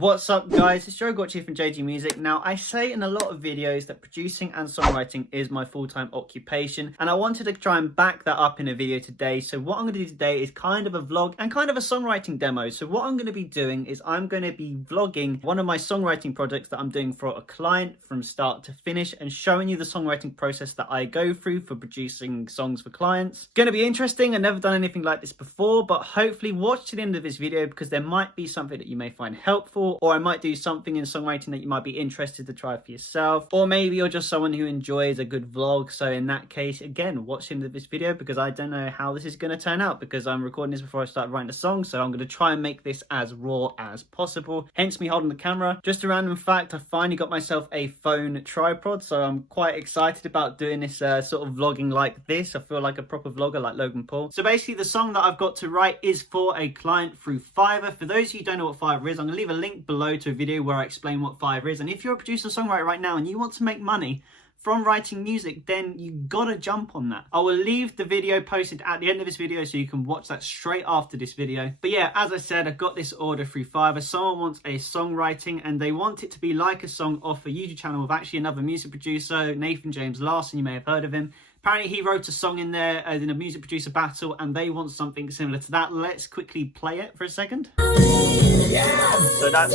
What's up guys, it's Joe Gotchi from JG Music. Now I say in a lot of videos that producing and songwriting is my full-time occupation, and I wanted to try and back that up in a video today. So what I'm going to do today is kind of a vlog and kind of a songwriting demo. So what I'm going to be doing is I'm going to be vlogging one of my songwriting projects that I'm doing for a client from start to finish and showing you the songwriting process that I go through for producing songs for clients. It's going to be interesting. I've never done anything like this before, but hopefully watch to the end of this video because there might be something that you may find helpful, or I might do something in songwriting that you might be interested to try for yourself, or maybe you're just someone who enjoys a good vlog. So in that case, again, watch the end of this video because I don't know how this is going to turn out because I'm recording this before I start writing the song, so I'm going to try and make this as raw as possible, hence me holding the camera. Just a random fact, I finally got myself a phone tripod, so I'm quite excited about doing this sort of vlogging like this. I feel like a proper vlogger like Logan Paul. So basically the song that I've got to write is for a client through Fiverr. For those of you who don't know what Fiverr is, I'm going to leave a link below to a video where I explain what Fiverr is. And if you're a producer songwriter right now and you want to make money from writing music, then you gotta jump on that. I will leave the video posted at the end of this video so you can watch that straight after this video. But yeah, as I said, I got this order through Fiverr. Someone wants a songwriting and they want it to be like a song off a YouTube channel with actually another music producer, Nathan James Larson. You may have heard of him. Apparently he wrote a song in there in a music producer battle and they want something similar to that. Let's quickly play it for a second. So that's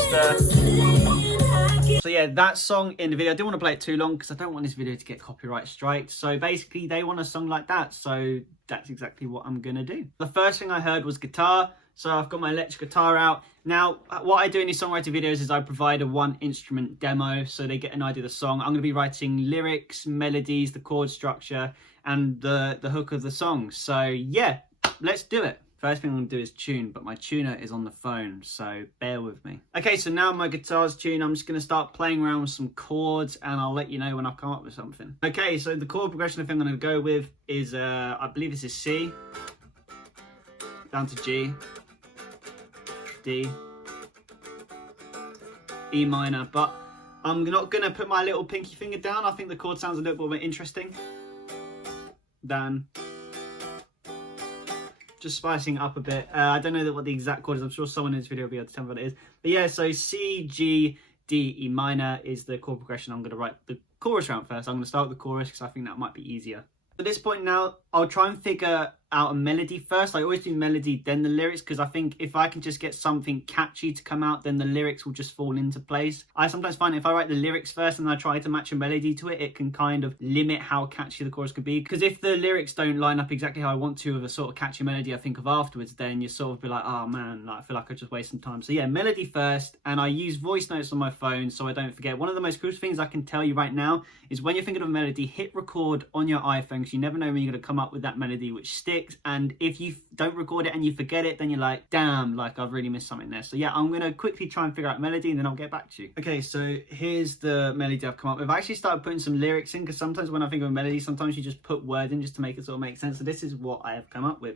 that song in the video. I don't want to play it too long because I don't want this video to get copyright striked. So basically they want a song like that. So that's exactly what I'm going to do. The first thing I heard was guitar. So I've got my electric guitar out. Now, what I do in these songwriting videos is I provide a one instrument demo so they get an idea of the song. I'm going to be writing lyrics, melodies, the chord structure, and the hook of the song. So yeah, let's do it. First thing I'm going to do is tune, but my tuner is on the phone, so bear with me. Okay, so now my guitar's tuned. I'm just going to start playing around with some chords, and I'll let you know when I've come up with something. Okay, so the chord progression I think I'm going to go with is, I believe this is C, down to G, D, E minor, but I'm not going to put my little pinky finger down. I think the chord sounds a little bit more interesting than just spicing it up a bit. I don't know what the exact chord is. I'm sure someone in this video will be able to tell me what it is. But yeah, so C, G, D, E minor is the chord progression I'm going to write the chorus around first. I'm going to start with the chorus because I think that might be easier. At this point now, I'll try and figure out a melody first. I always do melody, then the lyrics, because I think if I can just get something catchy to come out, then the lyrics will just fall into place. I sometimes find if I write the lyrics first and I try to match a melody to it, it can kind of limit how catchy the chorus could be. Because if the lyrics don't line up exactly how I want to with a sort of catchy melody I think of afterwards, then you sort of be like, oh man, like, I feel like I just wasted some time. So yeah, melody first, and I use voice notes on my phone so I don't forget. One of the most crucial things I can tell you right now is when you're thinking of a melody, hit record on your iPhone because you never know when you're going to come up with that melody which sticks. And if you don't record it and you forget it, then you're like, damn, like I've really missed something there. So yeah, I'm going to quickly try and figure out melody and then I'll get back to you. Okay, so here's the melody I've come up with. I actually started putting some lyrics in because sometimes when I think of a melody, sometimes you just put words in just to make it sort of make sense. So this is what I have come up with.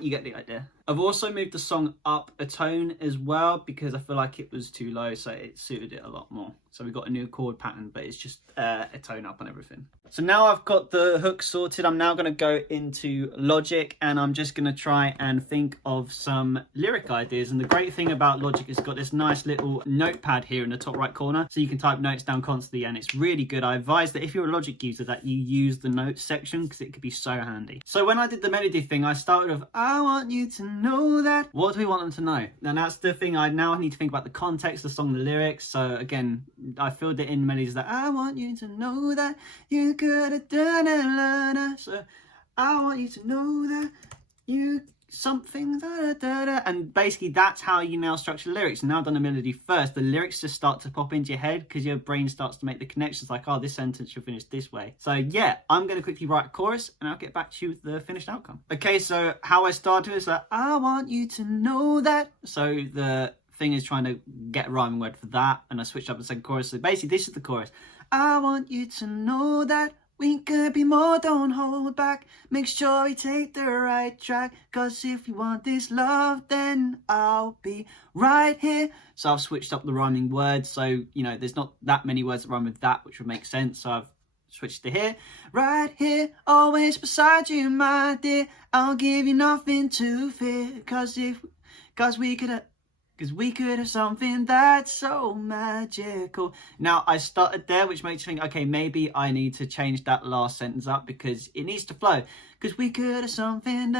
You get the idea. I've also moved the song up a tone as well because I feel like it was too low, so it suited it a lot more. So we got a new chord pattern, but it's just a tone up on everything. So now I've got the hook sorted, I'm now going to go into Logic and I'm just going to try and think of some lyric ideas. And the great thing about Logic is it's got this nice little notepad here in the top right corner, so you can type notes down constantly and it's really good. I advise that if you're a Logic user that you use the notes section because it could be so handy. So when I did the melody thing, I started with, I want you to know that. What do we want them to know? And that's the thing. I now need to think about the context, the song, the lyrics. So again, I filled it in melodies that I want you to know that you could have done it. So I want you to know that you something da, da, da. And basically that's how you now structure lyrics. And now I've done the melody first, the lyrics just start to pop into your head because your brain starts to make the connections like, oh, this sentence should finish this way. So yeah, I'm going to quickly write a chorus and I'll get back to you with the finished outcome. Okay, so how I started is like, I want you to know that. So the thing is trying to get a rhyming word for that, and I switched up the second chorus. So basically this is the chorus. I want you to know that We could be more, don't hold back. Make sure we take the right track. Cause if you want this love, then I'll be right here. So I've switched up the rhyming words. So, you know, there's not that many words that rhyme with that, which would make sense. So I've switched to here. Right here, always beside you, my dear. I'll give you nothing to fear. Cause we could have something that's so magical. Now, I started there, which makes me think, okay, maybe I need to change that last sentence up because it needs to flow. Because we could have something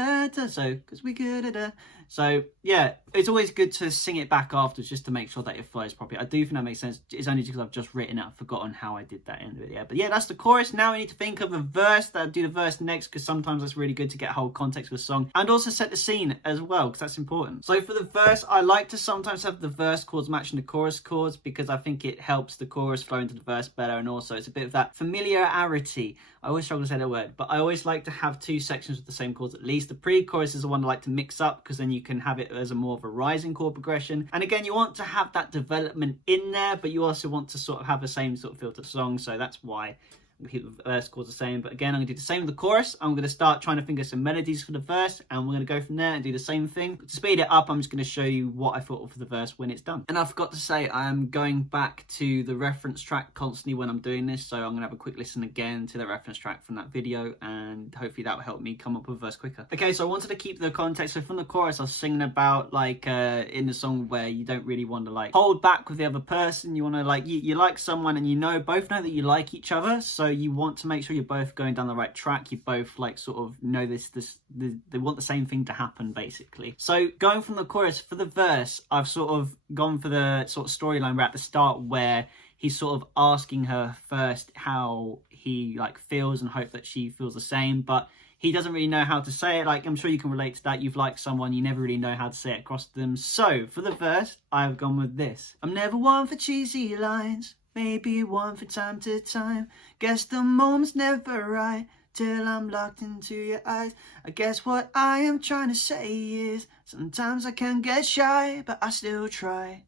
so yeah, it's always good to sing it back afterwards just to make sure that it flows properly. I do think that makes sense. It's only because I've just written it. I've forgotten how I did that in the video. But yeah, that's the chorus. Now we need to think of a verse. I'll do the verse next because sometimes that's really good to get a whole context of a song. And also set the scene as well because that's important. So for the verse, I like to sometimes have the verse chords matching the chorus chords because I think it helps the chorus flow into the verse better. And also it's a bit of that familiarity. I always struggle to say that word, but I always like to have two sections with the same chords at least. The pre-chorus is the one I like to mix up because then you can have it as a more of a rising chord progression. And again, you want to have that development in there, but you also want to sort of have the same sort of feel to the song. So that's why I'm going to keep the verse chords the same. But again, I'm going to do the same with the chorus. I'm going to start trying to think of some melodies for the verse, and we're going to go from there and do the same thing. To speed it up, I'm just going to show you what I thought of for the verse when it's done. And I forgot to say, I am going back to the reference track constantly when I'm doing this. So I'm going to have a quick listen again to the reference track from that video, and hopefully that will help me come up with a verse quicker. Okay, so I wanted to keep the context. So from the chorus, I was singing about like in the song where you don't really want to like hold back with the other person. You want to like, you like someone and you both know that you like each other. So you want to make sure you're both going down the right track. You both like sort of know they want the same thing to happen basically. So going from the chorus, for the verse, I've sort of gone for the sort of storyline where at the start where he's sort of asking her first how he like feels and hope that she feels the same, but he doesn't really know how to say it. Like, I'm sure you can relate to that. You've liked someone, you never really know how to say it across to them. So for the verse, I've gone with this. I'm never one for cheesy lines, maybe one for time to time. Guess the moment's never right till I'm locked into your eyes. I guess what I am trying to say is sometimes I can get shy, but I still try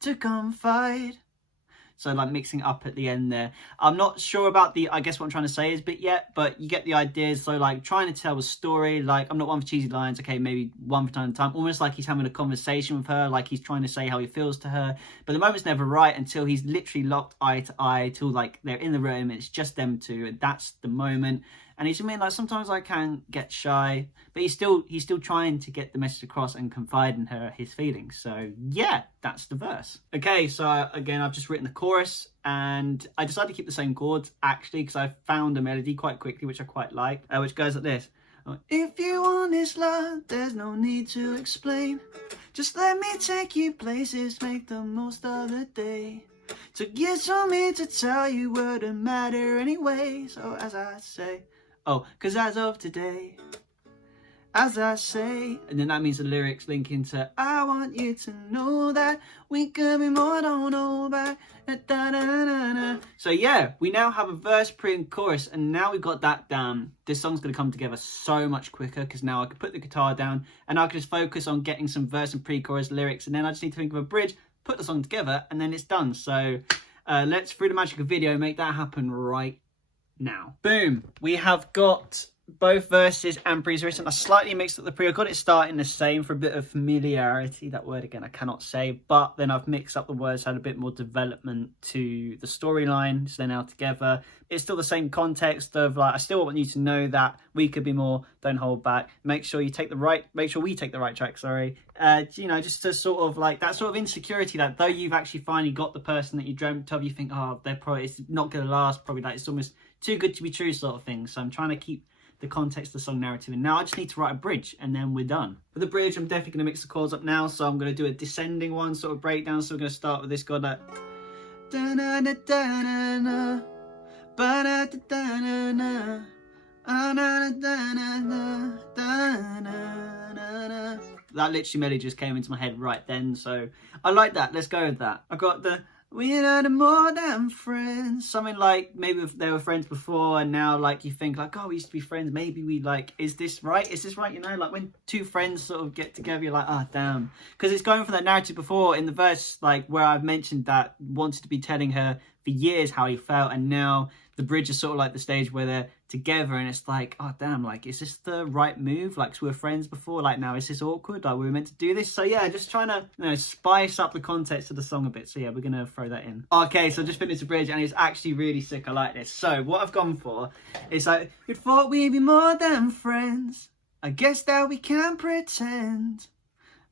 to confide. So like mixing up at the end there. I'm not sure about the, I guess what I'm trying to say is bit yet, but you get the ideas. So like trying to tell a story, like I'm not one for cheesy lines. Okay, maybe one for time to time. Almost like he's having a conversation with her, like he's trying to say how he feels to her. But the moment's never right until he's literally locked eye to eye, till like they're in the room and it's just them two, and that's the moment. And he's like, sometimes I can get shy, but he's still trying to get the message across and confide in her his feelings. So yeah, that's the verse. Okay, so again, I've just written the chorus, and I decided to keep the same chords actually because I found a melody quite quickly, which I quite like, which goes like this. If you want this love, there's no need to explain. Just let me take you places, make the most of the day. Took years for me to tell you wouldn't matter anyway. So as I say, cause as of today, as I say, and then that means the lyrics link into I want you to know that we could be more, don't hold back. So yeah, we now have a verse, pre and chorus, and now we've got that down. This song's going to come together so much quicker because now I can put the guitar down and I can just focus on getting some verse and pre-chorus lyrics, and then I just need to think of a bridge, put the song together, and then it's done. So let's, through the magic of video, make that happen right now. Boom, we have got both verses and pre's written. I slightly mixed up the pre. I got it starting the same for a bit of familiarity. That word again I cannot say, but then I've mixed up the words, had a bit more development to the storyline, so they're now together. It's still the same context of like, I still want you to know that we could be more, don't hold back. Make sure we take the right track, sorry. You know, just to sort of like that sort of insecurity that though you've actually finally got the person that you dreamt of, you think, oh, they're probably, it's not gonna last, probably like it's almost too good to be true sort of thing. So I'm trying to keep the context of the song narrative, and now I just need to write a bridge and then we're done. For the bridge, I'm definitely going to mix the chords up now, so I'm going to do a descending one, sort of breakdown. So we're going to start with this chord like that literally melody just came into my head right then, so I like that. Let's go with that. I got the we're not more than friends. Something like maybe they were friends before and now like you think like, oh, we used to be friends. Maybe we like, is this right? Is this right? You know, like when two friends sort of get together, you're like, oh, damn. Because it's going for that narrative before in the verse, like where I've mentioned that wanted to be telling her for years how he felt, and now the bridge is sort of like the stage where they're together and it's like, oh damn, like is this the right move? Like we were friends before, like now is this awkward? Like we were meant to do this? So yeah, just trying to, you know, spice up the context of the song a bit. So yeah, we're gonna throw that in. Okay, so I just finished the bridge and it's actually really sick. I like this. So what I've gone for is like, you thought we'd be more than friends, I guess that we can pretend.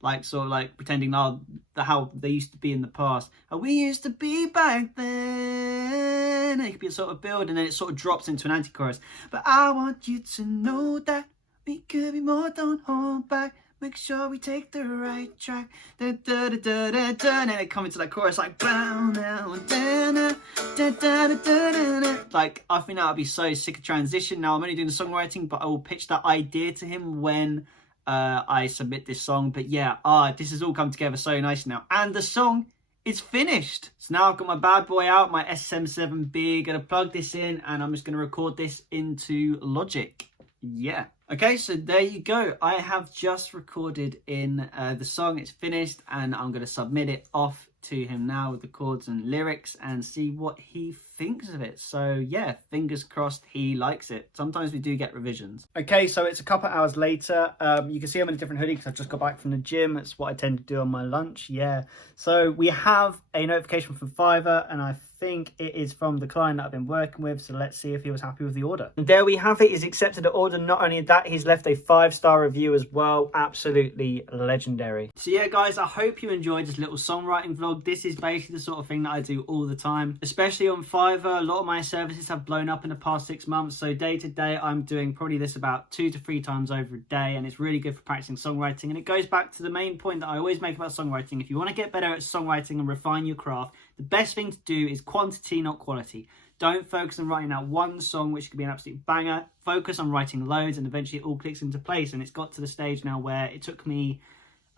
Like sort of like pretending how they used to be in the past, how we used to be back then. It could be a sort of build and then it sort of drops into an anti-chorus. But I want you to know that we could be more, don't hold back. Make sure we take the right track. Da, da, da, da, da, da. And then it comes into that chorus like bow now, da, da, da, da, da, da, da. Like I think that would be so sick a transition. Now I'm only doing the songwriting, but I will pitch that idea to him when I submit this song. But yeah, this has all come together so nice now, and the song is finished. So now I've got my bad boy out, my SM7B. Gonna plug this in and I'm just gonna record this into Logic. Yeah. Okay, so there you go. I have just recorded in the song. It's finished and I'm going to submit it off to him now with the chords and lyrics and see what he thinks of it. So yeah, fingers crossed he likes it. Sometimes we do get revisions. Okay, so it's a couple hours later. You can see I'm in a different hoodie because I've just got back from the gym. That's what I tend to do on my lunch. Yeah. So we have a notification from Fiverr and I think it is from the client that I've been working with, so let's see if he was happy with the order. And there we have it. He's accepted the order. Not only that, he's left a 5-star review as well. Absolutely legendary. So yeah guys, I hope you enjoyed this little songwriting vlog. This is basically the sort of thing that I do all the time, especially on Fiverr. A lot of my services have blown up in the past 6 months, so day to day I'm doing probably this about 2 to 3 times over a day, and it's really good for practicing songwriting. And it goes back to the main point that I always make about songwriting. If you want to get better at songwriting and refine your craft, the best thing to do is quantity, not quality. Don't focus on writing out one song, which could be an absolute banger. Focus on writing loads and eventually it all clicks into place. And it's got to the stage now where it took me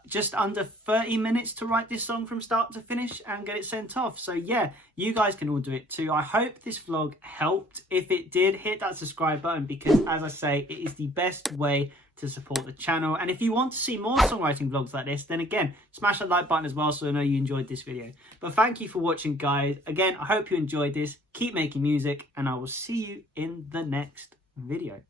just under 30 minutes to write this song from start to finish and get it sent off. So yeah, you guys can all do it too. I hope this vlog helped. If it did, hit that subscribe button because, as I say, it is the best way to support the channel. And if you want to see more songwriting vlogs like this, then again, smash that like button as well so I know you enjoyed this video. But thank you for watching, guys. Again, I hope you enjoyed this. Keep making music and I will see you in the next video.